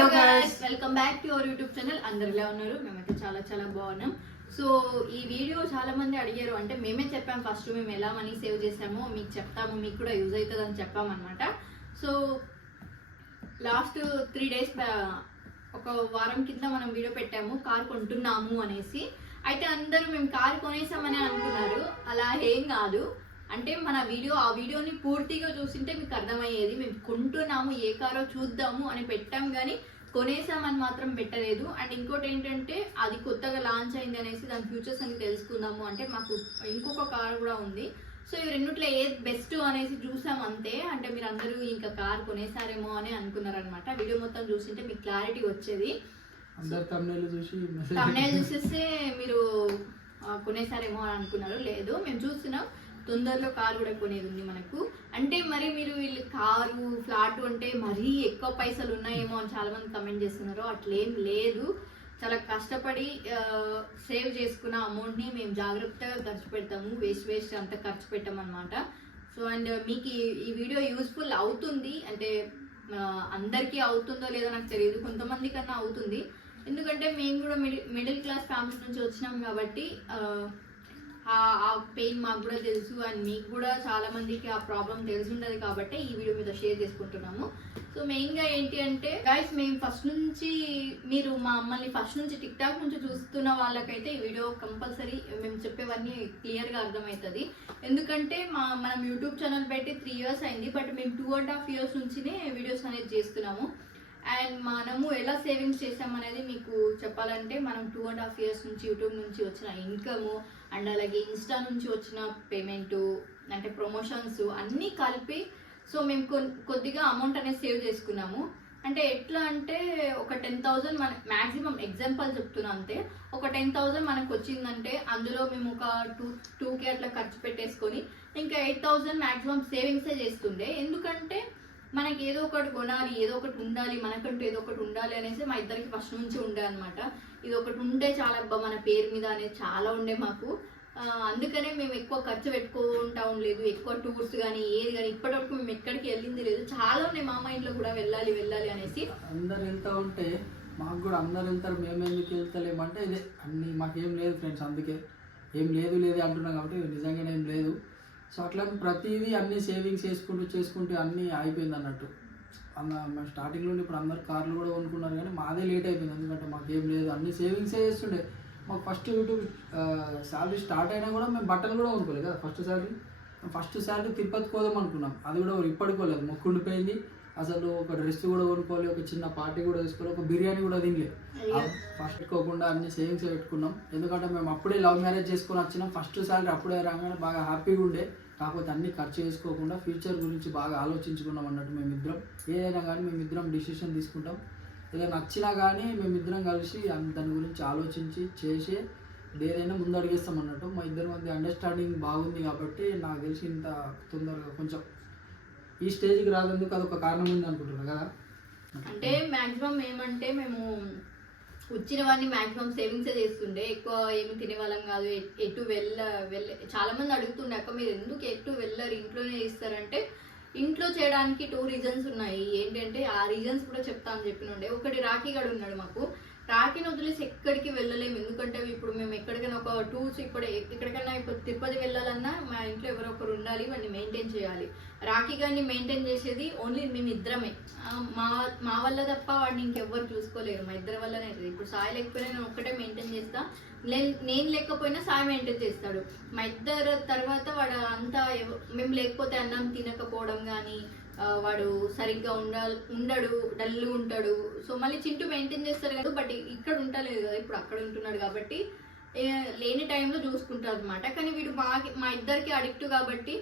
Hello guys, welcome back to our YouTube channel. అందరు ఎలా ఉన్నారు? మేమైతే చాలా చాలా బాగున్నాం. సో ఈ వీడియో చాలా మంది అడిగారు, అంటే మేమే చెప్పాం ఫస్ట్ మేము ఎలా మనీ సేవ్ చేసామో మీకు చెప్తాము, మీకు కూడా యూజ్ అవుతుంది అని చెప్పామన్నమాట. సో లాస్ట్ 3 days ఒక వారం కింద మనం వీడియో పెట్టాము కార్ కొంటున్నాము అనేసి. అయితే అందరూ మేము కార్ కొనేసామని అనుకున్నారు. అలా ఏం కాదు. అంటే మన ఆ వీడియోని పూర్తిగా చూసింటే మీకు అర్థమయ్యేది. మేము కొంటున్నాము, ఏ కారో చూద్దాము అని పెట్టాం, కానీ కొనేసామని మాత్రం పెట్టలేదు. అండ్ ఇంకోటి ఏంటంటే అది కొత్తగా లాంచ్ అయింది అనేసి దాని ఫ్యూచర్స్ అని తెలుసుకుందాము అంటే మాకు ఇంకొక కార్ కూడా ఉంది. సో ఈ రెండిట్లో ఏది బెస్ట్ అనేసి చూసాం అంతే. అంటే మీరు అందరూ ఇంకా కార్ కొనేసారేమో అని అనుకున్నారనమాట. వీడియో మొత్తం చూసింటే మీకు క్లారిటీ వచ్చేది. తమ్నైల్ చూసేస్తే మీరు కొనేసారేమో అని అనుకున్నారు. లేదు, మేము చూస్తున్నాం. తొందరలో కారు కూడా కొనేది ఉంది మనకు. అంటే మరి మీరు వీళ్ళు కారు ఫ్లాట్ అంటే మరీ ఎక్కువ పైసలు ఉన్నాయేమో అని చాలా మంది కమెంట్ చేస్తున్నారు. అట్లేం లేదు. చాలా కష్టపడి సేవ్ చేసుకున్న అమౌంట్ని మేము జాగ్రత్తగా ఖర్చు పెడతాము. వేస్ట్ అంతా ఖర్చు పెట్టామన్నమాట. సో అండ్ మీకు ఈ వీడియో యూస్ఫుల్ అవుతుంది. అంటే అందరికీ అవుతుందో లేదో నాకు తెలియదు, కొంతమంది కన్నా అవుతుంది. ఎందుకంటే మేము కూడా మిడిల్ క్లాస్ ఫ్యామిలీ నుంచి వచ్చినాం కాబట్టి ఆ పెయిన్ మాకు కూడా తెలుసు. అండ్ మీకు కూడా చాలా మందికి ఆ ప్రాబ్లం తెలిసి ఉండదు కాబట్టి ఈ వీడియో మీద షేర్ చేసుకుంటున్నాము. సో మెయిన్గా ఏంటి అంటే గైస్, మేము ఫస్ట్ నుంచి మీరు మమ్మల్ని ఫస్ట్ నుంచి టిక్ టాక్ నుంచి చూస్తున్న వాళ్ళకైతే ఈ వీడియో కంపల్సరీ మేము చెప్పేవన్నీ క్లియర్గా అర్థమవుతుంది. ఎందుకంటే మనం యూట్యూబ్ ఛానల్ పెట్టి 3 years అయింది. బట్ మేము 2.5 years నుంచినే వీడియోస్ అనేది చేస్తున్నాము. అండ్ మనము ఎలా సేవింగ్స్ చేసామనేది మీకు చెప్పాలంటే మనం 2.5 years నుంచి యూట్యూబ్ నుంచి వచ్చిన ఇన్కము అండ్ అలాగే ఇన్స్టా నుంచి వచ్చిన పేమెంటు అంటే ప్రమోషన్స్ అన్నీ కలిపి సో మేము కొద్దిగా అమౌంట్ అనేది సేవ్ చేసుకున్నాము. అంటే ఎట్లా అంటే ఒక 10,000 మన మ్యాక్సిమం ఎగ్జాంపుల్ చెప్తున్నా అంతే. ఒక 10,000 మనకు వచ్చిందంటే అందులో మేము ఒక 2K అట్లా ఖర్చు పెట్టేసుకొని ఇంకా 8,000 మ్యాక్సిమం సేవింగ్సే చేస్తుండే. ఎందుకంటే మనకి ఏదో ఒకటి కొనాలి, ఏదో ఒకటి ఉండాలి, మనకంటూ ఏదో ఒకటి ఉండాలి అనేసి మా ఇద్దరికి ఫస్ట్ నుంచి ఉండే అనమాట. ఇది ఒకటి ఉండే చాలా మన పేరు మీద అనేది చాలా ఉండే మాకు. అందుకనే మేము ఎక్కువ ఖర్చు పెట్టుకుంటా ఉండలేదు. ఎక్కువ టూర్స్ కానీ ఏది కానీ ఇప్పటివరకు మేము ఎక్కడికి వెళ్ళింది లేదు. చాలా ఉన్నాయి మా మైండ్లో కూడా వెళ్ళాలి అనేసి. అందరు వెళ్తూ ఉంటే మాకు కూడా అందరు వెళ్తారు, మేము ఎందుకు వెళ్తలేమంటే ఇదే అన్నీ మాకేం లేదు ఫ్రెండ్స్. అందుకే ఏం లేదు అంటున్నాం కాబట్టి నిజంగానే ఏం లేదు. సో అట్లా ప్రతిదీ అన్ని సేవింగ్స్ చేసుకుంటూ అన్నీ అయిపోయింది అన్నట్టు. మా స్టార్టింగ్లో ఇప్పుడు అందరు కార్లు కూడా కొనుక్కున్నారు, కానీ మాదే లేట్ అయిపోయింది. ఎందుకంటే మాకేం లేదు, అన్ని సేవింగ్సే చేస్తుండే. మాకు ఫస్ట్ యూట్యూబ్ శాలరీ స్టార్ట్ అయినా కూడా మేము బట్టలు కూడా కొనుక్కోలేదు కదా. ఫస్ట్ శాలరీ తిరుపతి కోదాం అనుకున్నాం, అది కూడా ఇప్పటికోలేదు, మొక్కుండిపోయింది. అసలు ఒక డ్రెస్ కూడా కొనుక్కోవాలి, ఒక చిన్న పార్టీ కూడా తీసుకోవాలి, ఒక బిర్యానీ కూడా తినలేదు. ఫస్ట్ పెట్టుకోకుండా అన్ని సేవింగ్స్ పెట్టుకున్నాం. ఎందుకంటే మేము అప్పుడే లవ్ మ్యారేజ్ చేసుకొని వచ్చినాం. ఫస్ట్ శాలరీ అప్పుడే రాగానే బాగా హ్యాపీగా ఉండే. కాకపోతే అన్ని ఖర్చు చేసుకోకుండా ఫ్యూచర్ గురించి బాగా ఆలోచించుకున్నాం అన్నట్టు. మేమిద్దరం ఏదైనా కానీ మేమిద్దరం డిసిషన్ తీసుకుంటాం. ఏదైనా నచ్చినా కానీ మేమిద్దరం కలిసి దాని గురించి ఆలోచించి చేసి ఏదైనా ముందు అడిగేస్తాం అన్నట్టు. మా ఇద్దరి మధ్య అండర్స్టాండింగ్ బాగుంది కాబట్టి నాకు తెలిసి ఇంత తొందరగా కొంచెం ఈ స్టేజ్కి రానందుకు అదొక కారణం ఉంది అనుకుంటున్నా కదా. అంటే మ్యాక్సిమం ఏమంటే మేము వచ్చినవన్నీ మ్యాక్సిమం సేవింగ్సే చేస్తుండే. ఎక్కువ ఏమి తినేవాళ్ళం కాదు. ఎటు చాలా మంది అడుగుతుండే, అక్క మీరు ఎందుకు ఎటు వెళ్ళరు, ఇంట్లోనే చేస్తారంటే ఇంట్లో చేయడానికి 2 reasons ఉన్నాయి. ఏంటంటే ఆ రీజన్స్ కూడా చెప్తాను చెప్పినుండే. ఒకటి రాఖీ గడు ఉన్నాడు మాకు. రాఖీని వదిలేసి ఎక్కడికి వెళ్ళలేము. ఎందుకంటే ఇప్పుడు మేము ఎక్కడికైనా ఒక టూర్స్ ఎక్కడికైనా ఇప్పుడు తిరుపతి వెళ్ళాలన్నా మా ఇంట్లో ఎవరో ఒకరు ఉండాలి, వాడిని మెయింటైన్ చేయాలి. రాఖీ గారిని మెయింటైన్ చేసేది ఓన్లీ మేము ఇద్దరమే. మా వల్ల తప్ప వాడిని ఇంకెవ్వరు చూసుకోలేరు, మా ఇద్దరి వల్లనే అవుతుంది. ఇప్పుడు సాయి లేకపోయినా నేను ఒక్కటే మెయింటైన్ చేస్తా, నేను లేకపోయినా సాయి మెయింటైన్ చేస్తాడు. మా ఇద్దరు తర్వాత వాడు అంతా మేము లేకపోతే అన్నం తినకపోవడం కానీ, వాడు సరిగ్గా ఉండడు, డల్ ఉంటాడు. సో మళ్ళీ చింటూ మెయింటైన్ చేస్తారు కదా. బట్ ఇక్కడ ఉండలేదు కదా, ఇప్పుడు అక్కడ ఉంటున్నాడు కాబట్టి లేని టైంలో చూసుకుంటారు అనమాట. కానీ వీడు మా ఇద్దరికి అడిక్ట్ కాబట్టి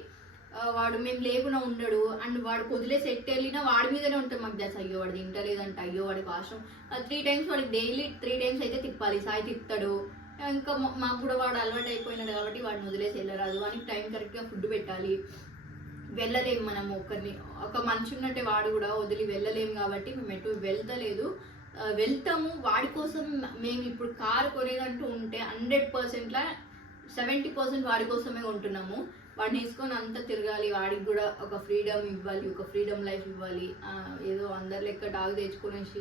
వాడు మేము లేకుండా ఉండడు. అండ్ వాడు వదిలేసి ఎట్టు వెళ్ళినా వాడి మీదనే ఉంటుంది మాకు దశ. అయ్యో వాడు తింటలేదంట, అయ్యో వాడి వాషం 3 times వాడికి డైలీ 3 times అయితే తిప్పాలి. సాయి తిప్పుతాడు. ఇంకా మాకు కూడా వాడు అలవాటు అయిపోయినాడు కాబట్టి వాడిని వదిలేసి వెళ్ళరాదు. వానికి టైం కరెక్ట్గా ఫుడ్ పెట్టాలి. వెళ్ళలేము మనము, ఒక మనిషి ఉన్నట్టే వాడు కూడా వదిలి వెళ్ళలేము కాబట్టి మేము ఎటు వెళ్తాము. వాడి కోసం మేము ఇప్పుడు కారు కొనేదంటూ ఉంటే 100%లా 70% వాడి కోసమే కొంటున్నాము. వాడిని వేసుకొని అంతా తిరగాలి, వాడికి కూడా ఒక ఫ్రీడమ్ ఇవ్వాలి, ఒక ఫ్రీడమ్ లైఫ్ ఇవ్వాలి. ఏదో అందరి లెక్క డాగ్ తెచ్చుకునేసి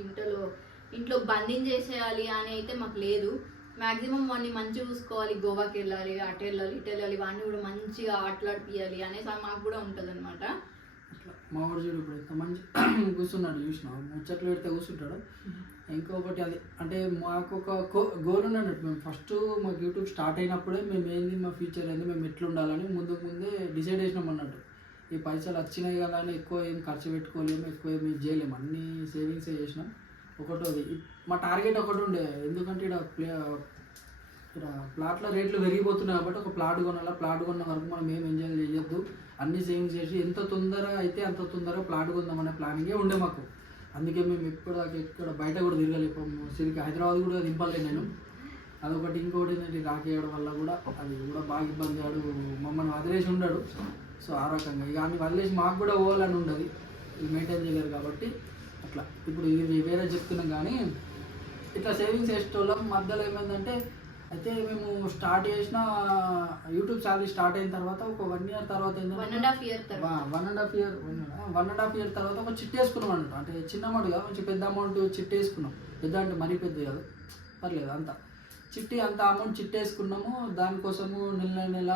ఇంట్లో బంధించేసేయాలి అని అయితే మాకు లేదు. మ్యాక్సిమం వాడిని మంచిగా చూసుకోవాలి, గోవాకి వెళ్ళాలి, అటు వెళ్ళాలి, ఇటు వెళ్ళాలి, వాడిని కూడా మంచిగా ఆటలాడిపియాలి అనేసి మాకు కూడా ఉంటుంది అనమాట. అట్లా మా వాడు చూడు ఇప్పుడు ఎంత మంచి కూర్చున్నాడు, చూసినావు ముచ్చట్లు పెడితే కూర్చుంటాడు. ఇంకొకటి అది అంటే మాకు ఒక గోల్ ఉన్నట్టు, మేము ఫస్ట్ మాకు యూట్యూబ్ స్టార్ట్ అయినప్పుడే మేము ఏంది మా ఫ్యూచర్ ఏంది, మేము ఎట్లా ఉండాలని ముందే డిసైడ్ చేసినాం అన్నట్టు. ఈ పైసలు వచ్చినాయి కదా అని ఎక్కువ ఏం ఖర్చు పెట్టుకోలేము, ఎక్కువ ఏం చేయలేము, అన్నీ సేవింగ్సే చేసినాం. ఒకటోది మా టార్గెట్ ఒకటి ఉండే, ఎందుకంటే ఇక్కడ ప్లాట్ల రేట్లు పెరిగిపోతున్నాయి కాబట్టి ఒక ప్లాట్ కొనాలా, ప్లాట్ కొన్న వరకు మనం ఏం ఎంజాయ్ చేయొద్దు, అన్ని సేవింగ్స్ చేసి ఎంత తొందరగా అయితే అంత తొందరగా ప్లాట్ కొందామనే ప్లానింగే ఉండే మాకు. అందుకే మేము ఇక్కడ బయట కూడా తిరగలేకపోయాము, సిరికి హైదరాబాద్ కూడా దింపలేదు నేను. అదొకటి. ఇంకోటి ఏంటంటే రాకేయడం వల్ల కూడా అది కూడా బాగా ఇబ్బంది, ఆడు మమ్మల్ని వదిలేసి ఉన్నాడు. సో ఆ రకంగా ఇక అన్ని వదిలేసి మాకు కూడా పోవాలని ఉండదు, ఇది మెయింటైన్ చేయలేరు కాబట్టి అట్లా. ఇప్పుడు ఇది వేరే చెప్తున్నాం కానీ ఇట్లా సేవింగ్స్ చేసేటోళ్ళం. మధ్యలో ఏమైందంటే అయితే మేము స్టార్ట్ చేసిన యూట్యూబ్ ఛానల్ స్టార్ట్ అయిన తర్వాత ఒక 1 year తర్వాత ఏంటంటే 1.5 year తర్వాత ఒక చిట్టి వేసుకున్నాం అన్నట్టు. అంటే చిన్న అమౌంట్ కాదు, కొంచెం పెద్ద అమౌంట్ చిట్టి వేసుకున్నాం. పెద్ద అంటే మరీ పెద్ద కాదు, పర్లేదు అంత చిట్టి, అంత అమౌంట్ చిట్టి వేసుకున్నాము. దానికోసము నెల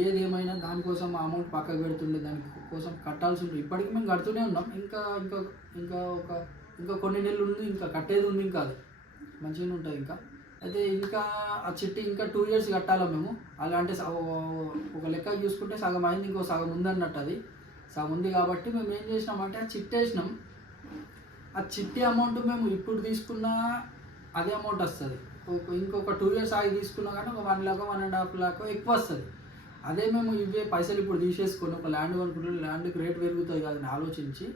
ఏదేమైనా దానికోసం అమౌంట్ పక్కకు పెడుతుండే, దానికోసం కట్టాల్సి ఉంటుంది. ఇప్పటికీ మేము కడుతూనే ఉన్నాం. ఇంకా కొన్ని నెలలు ఉంది, ఇంకా కట్టేది ఉంది, ఇంకా అది మంచిగానే ఉంటుంది ఇంకా. అయితే ఇంకా ఆ చిట్టి ఇంకా 2 years కట్టాలి మేము. అలా అంటే ఒక లెక్క చూసుకుంటే సగం అయింది, ఇంకో సగం ఉంది అన్నట్టు. అది సగం ఉంది కాబట్టి మేము ఏం చేసినామంటే ఆ చిట్టి వేసినాం. ఆ చిట్టి అమౌంట్ మేము ఇప్పుడు తీసుకున్న అదే అమౌంట్ వస్తుంది. ఇంకొక 2 years ఆగి తీసుకున్నా కానీ ఒక 1 lakh 1.5 lakh ఎక్కువ వస్తుంది. అదే మేము ఇవే పైసలు ఇప్పుడు తీసేసుకొని ఒక ల్యాండ్ కొనుక్కుంటే ల్యాండ్కి రేట్ పెరుగుతుంది కదని ఆలోచించి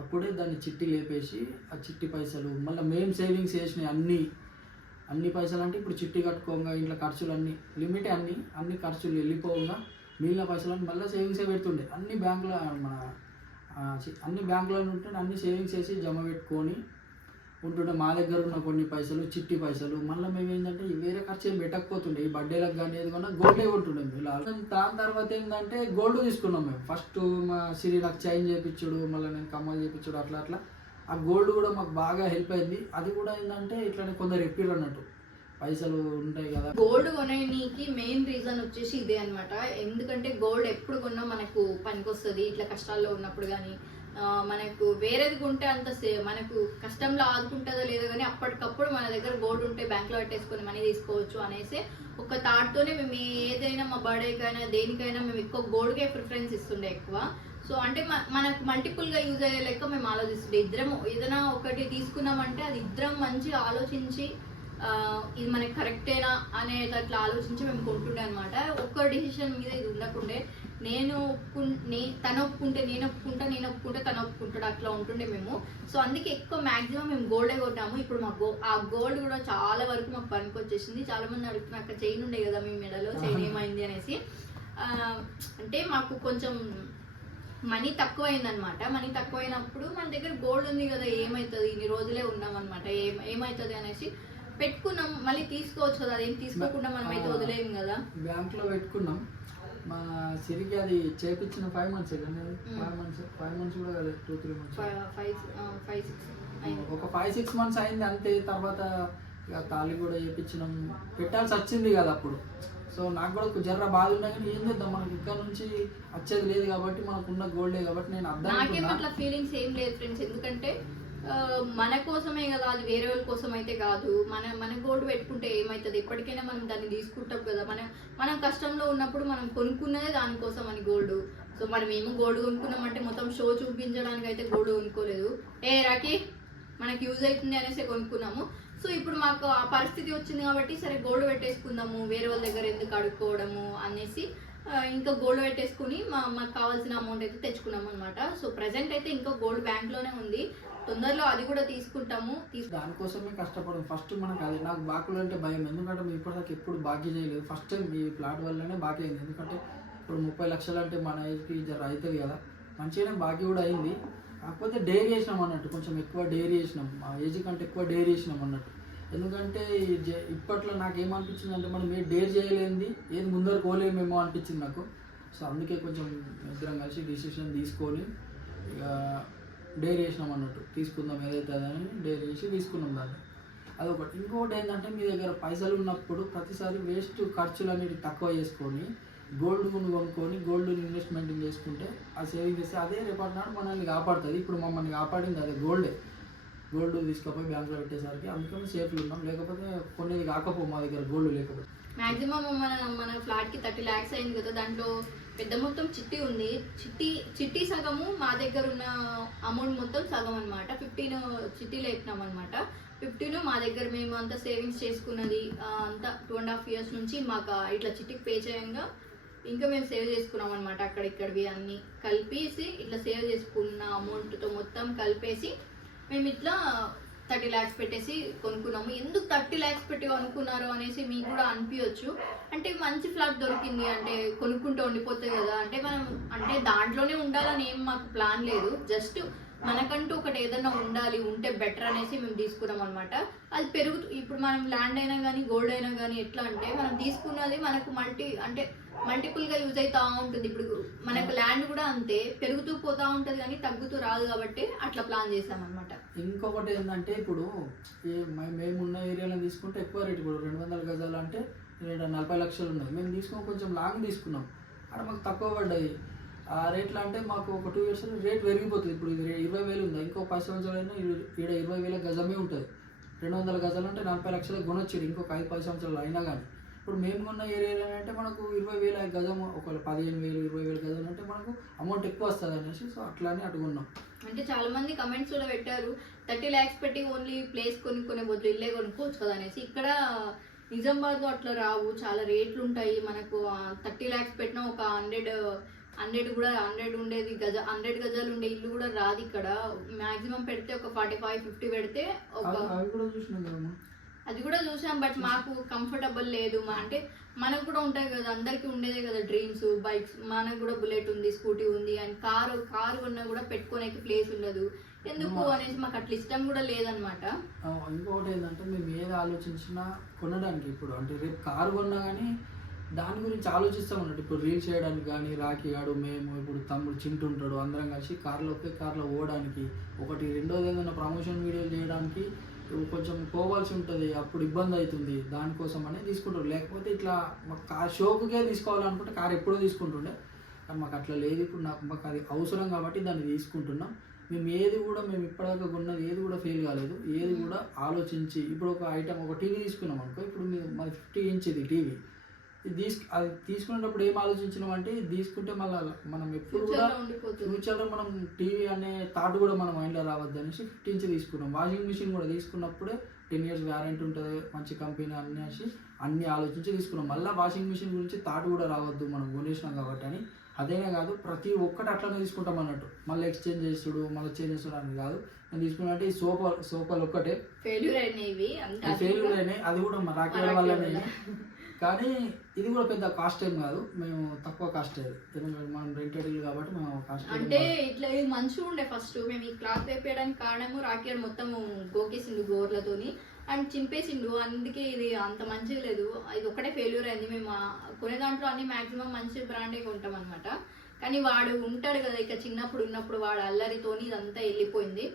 అప్పుడే దాన్ని చిట్టి లేపేసి ఆ చిట్టి పైసలు మళ్ళీ మేము సేవింగ్స్ చేసినాయి అన్ని పైసలు అంటే ఇప్పుడు చిట్టి కట్టుకోగా ఇంట్లో ఖర్చులు లిమిటే అన్ని ఖర్చులు వెళ్ళిపోగా మిగిలిన పైసలు మళ్ళీ సేవింగ్సే పెడుతుండే. అన్ని బ్యాంకులో ఉంటే అన్ని సేవింగ్స్ చేసి జమ పెట్టుకొని ఉంటుండే. మా దగ్గర ఉన్న కొన్ని పైసలు చిట్టి పైసలు మళ్ళీ మేము ఏంటంటే వేరే ఖర్చు ఏం పెట్టకపోతుండే. ఈ బర్త్డేలకు కానీ ఏది కొన్నా గోల్డే కొంటుండే మేము. ఇలా దాని తర్వాత ఏంటంటే గోల్డ్ తీసుకున్నాం మేము. ఫస్ట్ మా సిరి నాకు చైన్ చేయించుడు, మళ్ళీ నేను కమ్మలు చేయించుడు, అట్లా ఆ గోల్డ్ కూడా మాకు బాగా హెల్ప్ అయింది. అది కూడా ఏంటంటే ఇట్లానే కొందరు ఎప్పిరు అన్నట్టు, పైసలు ఉంటాయి కదా. గోల్డ్ కొనేకి మెయిన్ రీజన్ వచ్చేసి ఇదే అనమాట. ఎందుకంటే గోల్డ్ ఎప్పుడు కొన్నా మనకు పనికొస్తుంది, ఇట్లా కష్టాల్లో ఉన్నప్పుడు కానీ. మనకు వేరేది కొంటే అంత మనకు కష్టంలో ఆదుకుంటుందో లేదో కానీ అప్పటికప్పుడు మన దగ్గర గోల్డ్ ఉంటే బ్యాంక్లో పెట్టేసుకొని మనీ తీసుకోవచ్చు అనేసి ఒక థాట్తోనే మేము ఏదైనా మా బర్త్డేకైనా దేనికైనా మేము ఎక్కువ గోల్డ్కే ప్రిఫరెన్స్ ఇస్తుండే ఎక్కువ. సో అంటే మనకు మల్టిపుల్గా యూజ్ అయ్యే లెక్క మేము ఆలోచిస్తుండే. ఇద్దరం ఏదైనా ఒకటి తీసుకున్నామంటే అది ఇద్దరం మంచిగా ఆలోచించి ఇది మనకి కరెక్టేనా అనేటట్లు ఆలోచించి మేము కొంటుండే అనమాట. ఒక్క డిసిషన్ మీద ఇది ఉండకుండే. తను ఒప్పుకుంటే నేను ఒప్పుకుంటే తను ఒప్పుకుంటాడు, అట్లా ఉంటుండే మేము. సో అందుకే ఎక్కువ మ్యాక్సిమం మేము గోల్డే కొట్టాము. ఇప్పుడు మాకు ఆ గోల్డ్ కూడా చాలా వరకు మాకు పనికి వచ్చేసింది. చాలా మంది అడుగుతున్నారు, అక్కడ చైన్ ఉండే కదా మీ మెడలో, చైన్ ఏమైంది అనేసి. అంటే మాకు కొంచెం మనీ తక్కువైందనమాట. మనీ తక్కువైనప్పుడు మన దగ్గర గోల్డ్ ఉంది కదా, ఏమవుతుంది, ఇన్ని రోజులే ఉన్నాం అనమాట, ఏమవుతుంది అనేసి పెట్టుకున్నాం. మళ్ళీ తీసుకోవచ్చు కదా, అదేం తీసుకోకుండా మనం అయితే వదిలేము కదా. బ్యాంక్లో పెట్టుకున్నాం. మా సిరికి అది చేపించిన 5 months కదా, 5 months కూడా కదా, 2-3 months, 5-6 ఒక 5-6 months అయింది అంతే. తర్వాత ఇక తాళి కూడా చేయించినాం, పెట్టాల్సి వచ్చింది కదా అప్పుడు. సో నాకు కూడా జర్ర బాధ ఉన్నా కానీ ఏం చేద్దాం, మనకి ఇక్కడ నుంచి వచ్చేది లేదు కాబట్టి, మనకున్న గోల్డే కాబట్టి నేను నాకేం అట్లా ఫీలింగ్స్ ఏం లేదు ఫ్రెండ్స్. ఎందుకంటే మన కోసమే కదా, అది వేరే వాళ్ళ కోసం అయితే కాదు. మన గోల్డ్ పెట్టుకుంటే ఏమవుతుంది, ఎప్పటికైనా మనం దాన్ని తీసుకుంటాం కదా. మనం కష్టంలో ఉన్నప్పుడు మనం కొనుక్కున్నదే దానికోసం అని గోల్డ్. సో మనం ఏమో గోల్డ్ కొనుక్కున్నామంటే మొత్తం షో చూపించడానికి అయితే గోల్డ్ కొనుక్కోలేదు. రాకి మనకి యూజ్ అవుతుంది అనేసి కొనుక్కున్నాము. సో ఇప్పుడు మాకు ఆ పరిస్థితి వచ్చింది కాబట్టి సరే గోల్డ్ పెట్టేసుకుందాము, వేరే వాళ్ళ దగ్గర ఎందుకు అడుక్కోవడము అనేసి ఇంకా గోల్డ్ పెట్టేసుకుని మాకు కావాల్సిన అమౌంట్ అయితే తెచ్చుకున్నాము అనమాట. సో ప్రజెంట్ అయితే ఇంకా గోల్డ్ బ్యాంక్లోనే ఉంది, తొందరలో అది కూడా తీసుకుంటాము. దానికోసమే కష్టపడము. ఫస్ట్ మనకు అది, నాకు బాకీలు అంటే భయం. ఎందుకంటే మేము ఇప్పటిదాకా ఎప్పుడు బాకీ చేయలేదు. ఫస్ట్ టైం ఈ ప్లాట్ వల్లనే బాకీ అయింది. ఎందుకంటే ఇప్పుడు 30 లక్షలు అంటే మన ఏజ్కి జర అవుతుంది కదా, మంచిగానే బాకీ కూడా అయింది. కాకపోతే డైరీ చేసినాం అన్నట్టు, కొంచెం ఎక్కువ డైరీ చేసినాం, మా ఏజ్ కంటే ఎక్కువ డైరీ చేసినాం అన్నట్టు. ఎందుకంటే ఇప్పట్లో నాకేమనిపించింది అంటే మనం ఏ డేర్ చేయలేంది ఏది ముందర కోలేమేమో అనిపించింది నాకు. సో అందుకే కొంచెం ఇద్దరం కలిసి డిసిషన్ తీసుకొని ఇక డేర్ చేసినాం అన్నట్టు, తీసుకుందాం ఏదైతే అదని డేర్ చేసి తీసుకున్నాం దాన్ని. అదొకటి. ఇంకొకటి ఏంటంటే మీ దగ్గర పైసలు ఉన్నప్పుడు ప్రతిసారి వేస్ట్ ఖర్చులు అనేవి తక్కువ చేసుకొని గోల్డ్ కొనుక్కొని గోల్డ్ ఇన్వెస్ట్మెంట్ చేసుకుంటే ఆ సేవింగ్ చేస్తే అదే రేపటి నాడు మనల్ని కాపాడుతుంది. ఇప్పుడు మమ్మల్ని కాపాడింది అదే గోల్డ్ తీసుకపోయి బ్యాంకులో పెట్టేసరికి అందుకని సేఫ్లు ఉన్నాం. లేకపోతే కొనేది కాకపో మా దగ్గర గోల్డ్ లేకపోతే. మాక్సిమం మన ఫ్లాట్కి 30 lakhs అయింది కదా, దాంట్లో పెద్ద మొత్తం చిట్టి ఉంది. చిట్టి సగము మా దగ్గర ఉన్న అమౌంట్ మొత్తం సగం అనమాట. 15 చిట్టీలు వేపినాం అనమాట. 15 మా దగ్గర మేము అంతా సేవింగ్స్ చేసుకున్నది అంతా 2.5 years నుంచి మాకు ఇట్లా చిట్టికి పే చేయంగా ఇంకా మేము సేవ్ చేసుకున్నాం అనమాట. అక్కడిక్కడివి అన్నీ కలిపేసి ఇట్లా సేవ్ చేసుకున్న అమౌంట్తో మొత్తం కలిపేసి మేము ఇట్లా 30 lakhs పెట్టేసి కొనుక్కున్నాము. ఎందుకు 30 lakhs పెట్టి కొనుక్కున్నారు అనేసి మీకు కూడా అనిపించవచ్చు. అంటే మంచి ఫ్లాట్ దొరికింది అంటే కొనుక్కుంటూ ఉండిపోతుంది కదా, అంటే మనం అంటే దాంట్లోనే ఉండాలని ఏం మాకు ప్లాన్ లేదు. జస్ట్ మనకంటూ ఒకటి ఏదైనా ఉండాలి, ఉంటే బెటర్ అనేసి మేము తీసుకున్నాం అనమాట. అది ఇప్పుడు మనం ల్యాండ్ అయినా కానీ గోల్డ్ అయినా కానీ ఎట్లా అంటే మనం తీసుకున్నది మనకు మల్టిపుల్గా యూజ్ అవుతూ ఉంటుంది. ఇప్పుడు మనకు ల్యాండ్ కూడా అంతే పెరుగుతూ పోతూ ఉంటుంది కానీ తగ్గుతూ రాదు, కాబట్టి అట్లా ప్లాన్ చేసామన్నమాట. ఇంకొకటి ఏంటంటే ఇప్పుడు మేమున్న ఏరియాలో తీసుకుంటే ఎక్కువ రేటు, ఇప్పుడు 200 గజాలు అంటే 40 లక్షలు ఉన్నది. మేము తీసుకుని కొంచెం లాంగ్ తీసుకున్నాం, అక్కడ మాకు తక్కువ పడ్డాయి. ఆ రేట్లో అంటే మాకు ఒక 2 years రేట్ పెరిగిపోతుంది. ఇప్పుడు ఇది 20,000 ఉంది, ఇంకో 10 సంవత్సరాలైనా ఈడ 20,000 గజమే ఉంటుంది. 200 గజాలు అంటే 40 లక్షలకు కొనొచ్చేది ఇంకొక 5-10 సంవత్సరాలు అయినా కానీ. ఇప్పుడు మేము కొన్న ఏరియాలో అంటే మనకు 20,000 గజం, ఒక 15,000 20,000 గజం అంటే మనకు అమౌంట్ ఎక్కువ వస్తుంది అనేసి, సో అట్లానే అడుగున్నాం. అంటే చాలా మంది కమెంట్స్ కూడా పెట్టారు 30 lakhs పెట్టి ఓన్లీ ప్లేస్ కొనుక్కునే బదులు ఇల్లే కొనుక్కోవచ్చు కదా అనేసి. ఇక్కడ నిజామాబాద్లో అట్లా రావు, చాలా రేట్లు ఉంటాయి. మనకు 30 lakhs పెట్టినా ఒక 100 ఉండేది 100 గజాలు ఉండే ఇల్లు కూడా రాదు ఇక్కడ. మాక్సిమం పెడితే ఒక 45-50 పెడితే అది కూడా చూసాం. బట్ మాకు కంఫర్టబుల్ లేదు. అంటే మనకు కూడా ఉంటాయి కదా, అందరికి ఉండేదే కదా డ్రీమ్స్, బైక్స్. మనకు కూడా బుల్లెట్ ఉంది, స్కూటీ ఉంది, అండ్ కారు ఉన్నా కూడా పెట్టుకోనేకి ప్లేస్ ఉండదు. ఎందుకు అనేసి మాకు అట్లా ఇష్టం కూడా లేదనమాట. ఇంకొకటి ఏంటంటే మేము ఏది ఆలోచించినా కొనడానికి, ఇప్పుడు అంటే రేపు కారు కొన్నా కానీ దాని గురించి ఆలోచిస్తాం అన్నట్టు. ఇప్పుడు రీల్స్ చేయడానికి కానీ రాఖీ గాడు, మేము ఇప్పుడు తమ్ముడు చింటూ ఉంటాడు, అందరం కలిసి ఒకే కార్లో పోవడానికి, ఒకటి రెండోది ఏదైనా ప్రమోషన్ వీడియోలు చేయడానికి కొంచెం పోవాల్సి ఉంటుంది, అప్పుడు ఇబ్బంది అవుతుంది. దానికోసం అనే తీసుకుంటారు. లేకపోతే ఇట్లా మాకు షోకుకే తీసుకోవాలనుకుంటే కారు ఎప్పుడో తీసుకుంటుండే, కానీ మాకు అట్లా లేదు. ఇప్పుడు మాకు అది అవసరం కాబట్టి దాన్ని తీసుకుంటున్నాం. మేము ఇప్పటిదాకా కొన్నది ఏది కూడా ఫెయిల్ కాలేదు. ఏది కూడా ఆలోచించి, ఇప్పుడు ఒక ఐటమ్ ఒక టీవీ తీసుకున్నాం అనుకో, ఇప్పుడు మాది 50 inch ఇది టీవీ. అది తీసుకునేటప్పుడు ఏం ఆలోచించినాం అంటే, ఇది తీసుకుంటే మళ్ళీ మనం ఎప్పుడు కూడా ఫ్యూచర్లో మనం టీవీ అనే థాట్ కూడా మన మైండ్లో రావద్దు అనేసి 50 inch తీసుకున్నాం. వాషింగ్ మిషన్ కూడా తీసుకున్నప్పుడే 10 years వారంటీ ఉంటుంది, మంచి కంపెనీ అనేసి అన్నీ ఆలోచించి తీసుకున్నాం. మళ్ళీ వాషింగ్ మిషన్ గురించి థాట్ కూడా రావద్దు మనం కొనేసినాం కాబట్టి అని. అదేనే కాదు, ప్రతి ఒక్కటి అట్లనే తీసుకుంటాం అన్నట్టు. మళ్ళీ ఎక్స్చేంజ్ చేస్తుడు అని కాదు. నేను తీసుకున్నా అంటే ఈ సోఫాలు ఒక్కటే ఫెయిల్యూర్ అయినాయి, అది కూడా మా రాకేల వల్లనే. కానీ ఇది కూడా పెద్ద కాస్ట్ ఏం కాదు, మేము తక్కువ కాస్ట్ మనం రెంటెడ్ కాబట్టి మేము కాస్ట్ అంటే ఇట్లా ఇది మంచిగా ఉండే. ఫస్ట్ మేము ఈ క్లాత్ వేపేయడానికి కారణము రాకేడ్ మొత్తం గోకేసిండు గోర్లతోని అండ్ చింపేసిండు, అందుకే ఇది అంత మంచిగా లేదు. ఇది ఒకటే ఫెయిల్యూర్ అయింది. మేము కొనే దాంట్లో అన్ని మాక్సిమం మంచి బ్రాండే కొంటాం అనమాట. కానీ వాడు ఉంటాడు కదా, ఇక చిన్నప్పుడు ఉన్నప్పుడు వాడు అల్లరితోని ఇదంతా వెళ్ళిపోయింది.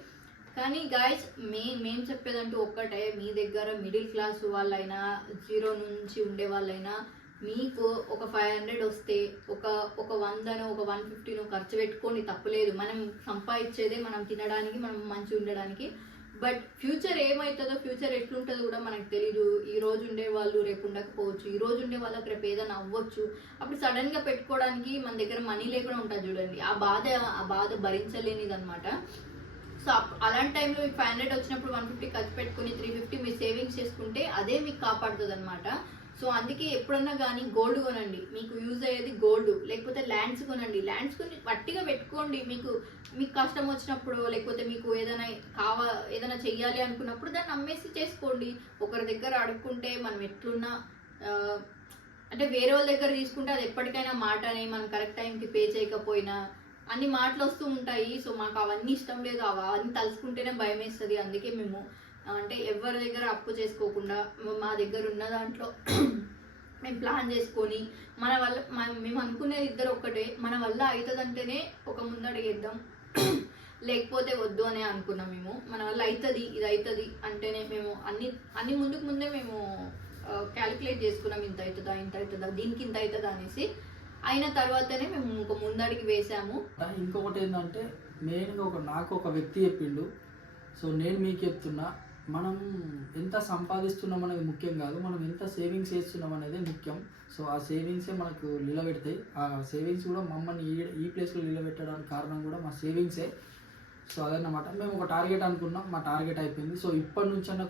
కానీ గాయస్ మేము చెప్పేదంటూ ఒక్కటే, మీ దగ్గర మిడిల్ క్లాస్ వాళ్ళైనా 0 నుంచి ఉండే వాళ్ళైనా మీకు ఒక 500 వస్తే ఒక 100 ఒక 150 ఖర్చు పెట్టుకొని తప్పులేదు. మనం సంపాదించేదే మనం తినడానికి, మనం మంచిగా ఉండడానికి. బట్ ఫ్యూచర్ ఏమవుతుందో, ఫ్యూచర్ ఎట్లుంటుందో కూడా మనకు తెలీదు. ఈ రోజు ఉండే వాళ్ళు రేపు ఉండకపోవచ్చు, ఈ రోజు ఉండే వాళ్ళకి రేపు ఏదైనా అవ్వచ్చు. అప్పుడు సడన్గా పెట్టుకోవడానికి మన దగ్గర మనీ లేకుండా ఉంటుంది చూడండి, ఆ బాధ భరించలేనిది అనమాట. సో అలాంటి టైంలో మీకు 500 వచ్చినప్పుడు 150 ఖర్చు పెట్టుకుని 350 మీరు సేవింగ్స్ చేసుకుంటే అదే మీకు కాపాడుతుంది అనమాట. సో అందుకే ఎప్పుడన్నా కానీ గోల్డ్ కొనండి, మీకు యూజ్ అయ్యేది గోల్డ్. లేకపోతే ల్యాండ్స్ కొనండి, ల్యాండ్స్ కొని వట్టిగా పెట్టుకోండి. మీకు కష్టం వచ్చినప్పుడు, లేకపోతే మీకు ఏదైనా చెయ్యాలి అనుకున్నప్పుడు దాన్ని అమ్మేసి చేసుకోండి. ఒకరి దగ్గర అడుక్కుంటే మనం ఎట్లున్నా అంటే వేరే వాళ్ళ దగ్గర తీసుకుంటే అది ఎప్పటికైనా మాట అని, మనం కరెక్ట్ టైంకి పే చేయకపోయినా అన్ని మాటలు వస్తూ ఉంటాయి. సో మాకు అవన్నీ ఇష్టం లేదు, అవన్నీ తలుసుకుంటేనే భయం వేస్తుంది. అందుకే మేము అంటే ఎవరి దగ్గర అప్పు చేసుకోకుండా మా దగ్గర ఉన్న దాంట్లో మేము ప్లాన్ చేసుకొని మన వల్ల మేము అనుకునేది ఇద్దరు ఒక్కటే, మన వల్ల అవుతుందంటేనే ఒక ముందడుగేద్దాం, లేకపోతే వద్దు అనే అనుకున్నాం. మేము మన వల్ల అవుతుంది, ఇది అవుతుంది అంటేనే మేము అన్ని ముందే మేము క్యాలిక్యులేట్ చేసుకున్నాం, ఇంత అవుతుందా దీనికి ఇంత అవుతుందా అనేసి. అయిన తర్వాతనే మేము ఒక ముందడికి వేసాము. ఇంకొకటి ఏంటంటే మెయిన్గా నాకు ఒక వ్యక్తి చెప్పిండు. సో నేను మీకు చెప్తున్నా, మనం ఎంత సంపాదిస్తున్నాం అనేది ముఖ్యం కాదు, మనం ఎంత సేవింగ్స్ చేస్తున్నాం అనేది ముఖ్యం. సో ఆ సేవింగ్సే మనకు నిలబెడతాయి. ఆ సేవింగ్స్ కూడా మమ్మల్ని ఈ ప్లేస్లో నిలబెట్టడానికి కారణం కూడా మా సేవింగ్సే. సో అదన్నమాట. మేము ఒక టార్గెట్ అనుకున్నాం, మా టార్గెట్ అయిపోయింది. సో ఇప్పటి నుంచైనా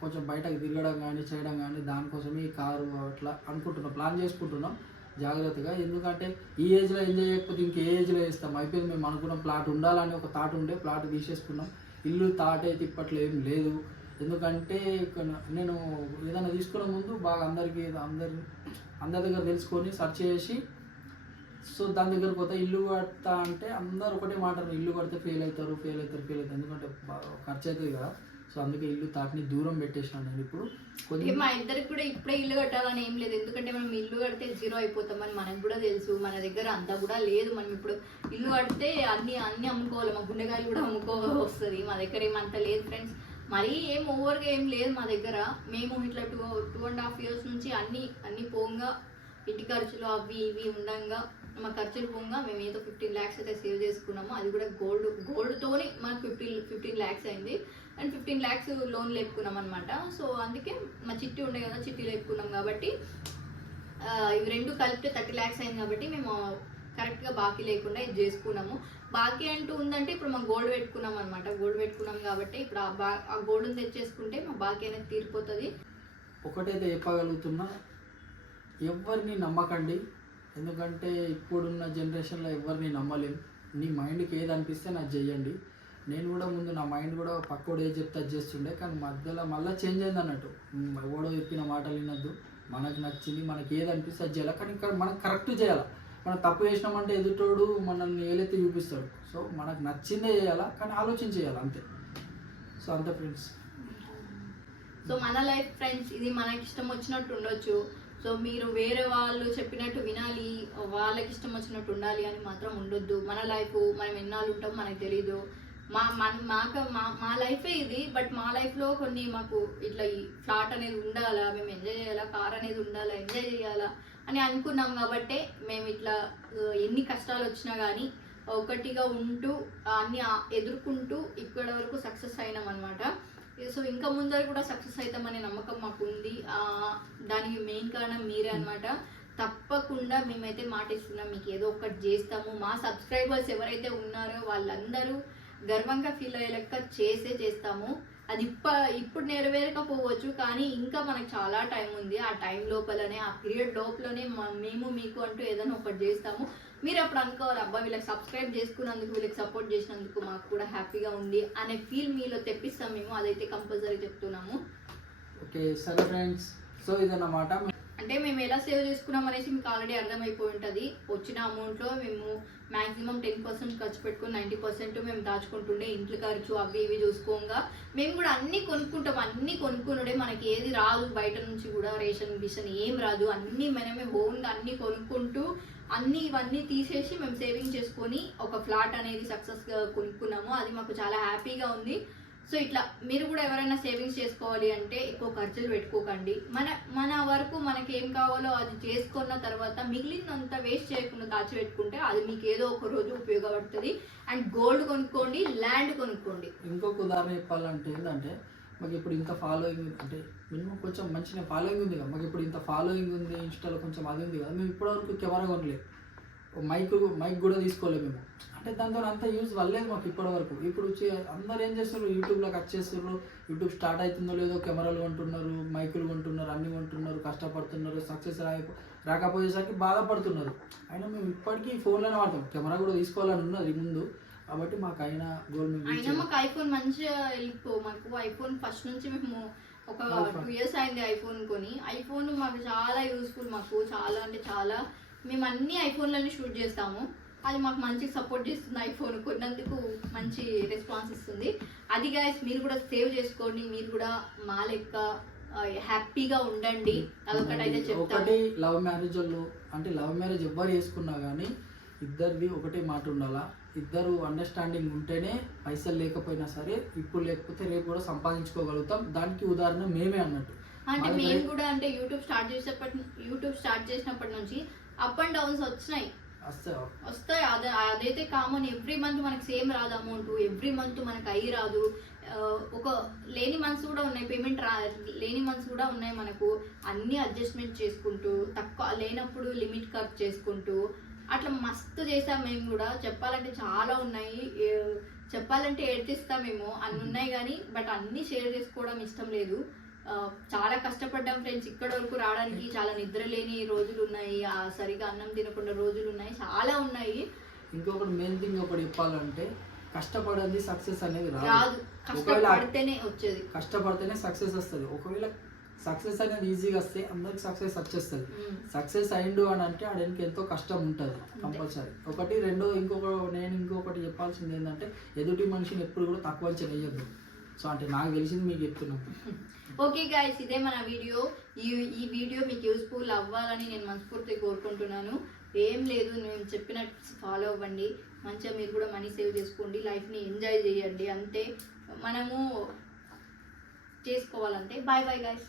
కొంచెం బయటకు తిరగడం కానీ చేయడం కానీ దానికోసమే ఈ కారు అట్లా అనుకుంటున్నాం, ప్లాన్ చేసుకుంటున్నాం జాగ్రత్తగా. ఎందుకంటే ఈ ఏజ్లో ఎంజాయ్ చేయకపోతే ఇంకే ఏజ్లో చేస్తాం. అయిపోయింది. మేము అనుకున్నాం ప్లాట్ ఉండాలని ఒక థాట్ ఉండే, ప్లాట్ తీసేసుకున్నాం. ఇల్లు థాట్ అయితే ఇప్పట్లో ఏం లేదు. ఎందుకంటే నేను ఏదైనా తీసుకునే ముందు బాగా అందరి దగ్గర తెలుసుకొని సెర్చ్ చేసి, సో దాని దగ్గరకు పోతే ఇల్లు కడతా అంటే అందరు ఒకటే మాట, ఇల్లు కడితే ఫెయిల్ అవుతారు. ఎందుకంటే ఖర్చు అవుతుంది కదా. సో అందుకే ఇల్లు తాటిని దూరం పెట్టేసినాను నేను. ఇప్పుడు మా ఇద్దరికి కూడా ఇప్పుడే ఇల్లు కట్టాలని ఏం లేదు, ఎందుకంటే మనం ఇల్లు కడితే జీరో అయిపోతామని మనకు కూడా తెలుసు. మన దగ్గర అంతా కూడా లేదు. మనం ఇప్పుడు ఇల్లు కడితే అన్ని అమ్ముకోవాలి, మా గుండెకాయలు కూడా అమ్ముకోవాలి వస్తుంది. మా దగ్గర ఏమంత లేదు ఫ్రెండ్స్, మరీ ఏం ఓవర్గా ఏం లేదు మా దగ్గర. మేము ఇట్లా 2.5 years నుంచి అన్ని పోగా, ఇంటి ఖర్చులు అవి ఇవి ఉండగా, మా ఖర్చులు పోగా మేము ఏదో 15 lakhs అయితే సేవ్ చేసుకున్నాము. అది కూడా గోల్డ్తోనే మనకు 15 lakhs అయింది. అండ్ 15 lakhs లోన్ లేపుకున్నాం అనమాట. సో అందుకే మా చిట్టి ఉండే కదా, చిట్టి లేపుకున్నాం కాబట్టి ఇవి రెండు కలిపితే 30 lakhs అయింది. కాబట్టి మేము కరెక్ట్గా బాకీ లేకుండా ఇది చేసుకున్నాము. బాకీ అంటూ ఉందంటే ఇప్పుడు మా గోల్డ్ పెట్టుకున్నాం అనమాట. గోల్డ్ పెట్టుకున్నాం కాబట్టి ఇప్పుడు ఆ గోల్డ్ని తెచ్చేసుకుంటే మా బాకీ అనేది తీరిపోతుంది. ఒకటైతే చెప్పగలుగుతున్నా, ఎవరిని నమ్మకండి. ఎందుకంటే ఇప్పుడున్న జనరేషన్లో ఎవరిని నమ్మలేం. నీ మైండ్కి ఏది అనిపిస్తే నాకు చెయ్యండి. నేను కూడా ముందు నా మైండ్ కూడా పక్కోడు ఏది చెప్తే అది చేస్తుండే, కానీ మధ్యలో మళ్ళీ చేంజ్ అయింది అన్నట్టు. ఎవడో చెప్పిన మాటలు వినొద్దు, మనకు నచ్చింది మనకి ఏది అనిపిస్తే అది చేయాలి. కానీ ఇక్కడ మనం కరెక్ట్ చేయాలి. మనం తప్పు చేసినామంటే ఎదుటోడు మనల్ని ఏలైతే చూపిస్తాడు. సో మనకు నచ్చిందే చేయాలా, కానీ ఆలోచన చేయాలి అంతే. సో అంతే ఫ్రెండ్స్. సో మన లైఫ్ ఫ్రెండ్స్, ఇది మనకి ఇష్టం వచ్చినట్టు ఉండొచ్చు. సో మీరు వేరే వాళ్ళు చెప్పినట్టు వినాలి, వాళ్ళకి ఇష్టం వచ్చినట్టు ఉండాలి అని మాత్రం ఉండొద్దు. మన లైఫ్, మనం ఎన్నాళ్ళు ఉంటాం మనకు తెలీదు. మా లైఫే ఇది. బట్ మా లైఫ్లో కొన్ని మాకు ఇట్లా ఈ ఫ్లాట్ అనేది ఉండాలా, మేము ఎంజాయ్ చేయాలా, కార్ అనేది ఉండాలా, ఎంజాయ్ చేయాలా అని అనుకున్నాం. కాబట్టి మేము ఇట్లా ఎన్ని కష్టాలు వచ్చినా కానీ ఒకటిగా ఉంటూ అన్ని ఎదుర్కొంటూ ఇప్పటి వరకు సక్సెస్ అయినాం అనమాట. సో ఇంకా ముందర కూడా సక్సెస్ అవుతామనే నమ్మకం మాకు ఉంది. దానికి మెయిన్ కారణం మీరే అనమాట. తప్పకుండా మేమైతే మాట ఇస్తున్నాం, మీకు ఏదో ఒకటి చేస్తాము. మా సబ్స్క్రైబర్స్ ఎవరైతే ఉన్నారో వాళ్ళందరూ గర్వంగా ఫీల్ అయ్యే లెక్క చేస్తాము. అది ఇప్పుడు నెరవేరకపోవచ్చు, కానీ ఇంకా మనకు చాలా టైం ఉంది. ఆ టైం లోపలనే, ఆ పీరియడ్ లోపలనే మేము మీకు అంటూ ఏదైనా ఒకటి చేస్తాము. మీరు అప్పుడు అనుకోవాలి, అబ్బా వీళ్ళకి సబ్స్క్రైబ్ చేసుకున్నందుకు, వీళ్ళకి సపోర్ట్ చేసినందుకు మాకు కూడా హ్యాపీగా ఉంది అనే ఫీల్ మీలో తెప్పిస్తాం మేము. అదైతే కంపల్సరీ చెప్తున్నాము. ఓకే సరే ఫ్రెండ్స్. సో ఇదన్నమాట. అంటే మేము ఎలా సేవ్ చేసుకున్నాం అనేసి మీకు ఆల్రెడీ అర్థమైపోయి ఉంటుంది. వచ్చిన అమౌంట్లో మేము మ్యాక్సిమం 10% ఖర్చు పెట్టుకుని 90% మేము దాచుకుంటుండే. ఇంట్లో ఖర్చు అవి ఇవి చూసుకోగా మేము కూడా అన్నీ కొనుక్కుంటాం. అన్నీ కొనుక్కునుడే, మనకి ఏది రాదు బయట నుంచి కూడా, రేషన్ బిషన్ ఏం రాదు. అన్నీ మనమే ఓన్గా అన్నీ కొనుక్కుంటూ ఇవన్నీ తీసేసి మేము సేవింగ్ చేసుకొని ఒక ఫ్లాట్ అనేది సక్సెస్గా కొనుక్కున్నాము. అది మాకు చాలా హ్యాపీగా ఉంది. సో ఇట్లా మీరు కూడా ఎవరైనా సేవింగ్స్ చేసుకోవాలి అంటే ఎక్కువ ఖర్చులు పెట్టుకోకండి. మన వరకు మనకి ఏం కావాలో అది చేసుకున్న తర్వాత మిగిలినంత వేస్ట్ చేయకుండా దాచిపెట్టుకుంటే అది మీకు ఏదో ఒక రోజు ఉపయోగపడుతుంది. అండ్ గోల్డ్ కొనుక్కోండి, ల్యాండ్ కొనుక్కోండి. ఇంకొక ఉదాహరణ చెప్పాలంటే ఏంటంటే, మాకు ఇప్పుడు ఇంత ఫాలోయింగ్, అంటే మినిమం కొంచెం మంచిగా ఫాలోయింగ్ ఉంది కదా, మాకు ఇప్పుడు ఇంత ఫాలోయింగ్ ఉంది, ఇన్స్టాలో కొంచెం అది ఉంది కదా. మేము ఇప్పటివరకు కెమెరా కొనలేదు, మైక్ కూడా తీసుకోలేదు మేము. అంటే దాంతో అంత యూజ్ వల్లేదు మాకు ఇప్పటివరకు. ఇప్పుడు అందరు ఏం చేస్తున్నారు, యూట్యూబ్లో కట్ చేస్తున్నారు. యూట్యూబ్ స్టార్ట్ అవుతుందో లేదో కెమెరాలు కొంటున్నారు, మైకులు కొంటున్నారు, అన్నీ కొంటున్నారు, కష్టపడుతున్నారు. సక్సెస్ రాకపోయేసరికి బాధపడుతున్నారు. అయినా మేము ఇప్పటికీ ఫోన్లోనే వాడతాం. కెమెరా కూడా తీసుకోవాలని ఉన్నది ముందు, కాబట్టి మాకు అయినా మాకు ఐఫోన్ మంచిగా మాకు ఐఫోన్ ఫస్ట్ నుంచి మేము ఒక 2 years అయింది ఐఫోన్ కొని. ఐఫోన్ మాకు చాలా యూస్ఫుల్, మాకు చాలా అంటే చాలా. మేము అన్ని ఐఫోన్లోనే షూట్ చేస్తాము. అది మాకు మంచి సపోర్ట్ చేస్తుంది. ఐఫోన్ కొన్నందుకు మంచి రెస్పాన్స్ ఇస్తుంది. అది గైస్, మీరు కూడా సేవ్ చేసుకోండి. మీరు కూడా మా లెక్క హ్యాపీగా ఉండండి. అదొకటి అయితే చెప్తాను. ఒకటి లవ్ మ్యారేజ్ వాళ్ళు అంటే లవ్ మ్యారేజ్ ఎవ్వరు చేసుకున్నా కానీ ఇద్దరిది ఒకటే మాట ఉండాలా. ఇద్దరు అండర్స్టాండింగ్ ఉంటేనే పైసలు లేకపోయినా సరే ఇప్పుడు లేకపోతే రేపు కూడా సంపాదించుకోగలుగుతాం. దానికి ఉదాహరణ మేమే అన్నట్టు. అంటే మేము కూడా అంటే యూట్యూబ్ స్టార్ట్ చేసినప్పటి నుంచి అప్ అండ్ డౌన్స్ వస్తాయి. అదైతే కామన్. ఎవ్రీ మంత్ మనకి సేమ్ రాదు అమౌంట్, ఎవ్రీ మంత్ మనకి అయ్యి రాదు. ఒక లేని మంత్స్ కూడా ఉన్నాయి, పేమెంట్ లేని మంత్స్ కూడా ఉన్నాయి మనకు. అన్ని అడ్జస్ట్మెంట్ చేసుకుంటూ తక్కువ లేనప్పుడు లిమిట్ ఖర్చు చేసుకుంటూ అట్లా మస్తు చేసాం మేము కూడా. చెప్పాలంటే చాలా ఉన్నాయి, చెప్పాలంటే ఏడ్తిస్తామేమో అన్ని ఉన్నాయి కానీ బట్ అన్ని షేర్ చేసుకోవడం ఇష్టం లేదు. చాలా కష్టపడ్డాం ఫ్రెండ్స్ ఇక్కడ వరకు రావడానికి. చాలా నిద్ర లేని రోజులు ఉన్నాయి, సరిగా అన్నం తినకుండా రోజులు ఉన్నాయి, చాలా ఉన్నాయి. ఇంకొకటి మెయిన్ థింగ్ ఒకటి చెప్పాలంటే కష్టపడింది సక్సెస్ అనేది రాదు, కష్టపడితేనే వచ్చేది. కష్టపడితేనే సక్సెస్ వస్తుంది. ఒకవేళ సక్సెస్ అనేది ఈజీగా వస్తే అందరికి సక్సెస్ వచ్చేస్తుంది. సక్సెస్ అయిండు అని అంటే ఆడనికి ఎంతో కష్టం ఉంటుంది కంపల్సరీ. ఒకటి రెండో ఇంకొకటి చెప్పాల్సింది ఏంటంటే ఎదుటి మనిషిని ఎప్పుడు కూడా తక్కువ అంచనా వేయద్దు. సో అంటే నాకు తెలిసింది మీకు చెప్తున్నాను. ఓకే గైస్, ఇదే మన వీడియో. ఈ వీడియో మీకు యూస్ఫుల్ అవ్వాలని నేను మనస్ఫూర్తిగా కోరుకుంటున్నాను. ఏం లేదు, నేను చెప్పిన ఫాలో అవ్వండి. మంచిగా మీరు కూడా మనీ సేవ్ చేసుకోండి, లైఫ్ని ఎంజాయ్ చేయండి. అంతే మనము చేసుకోవాలంటే. Bye bye guys.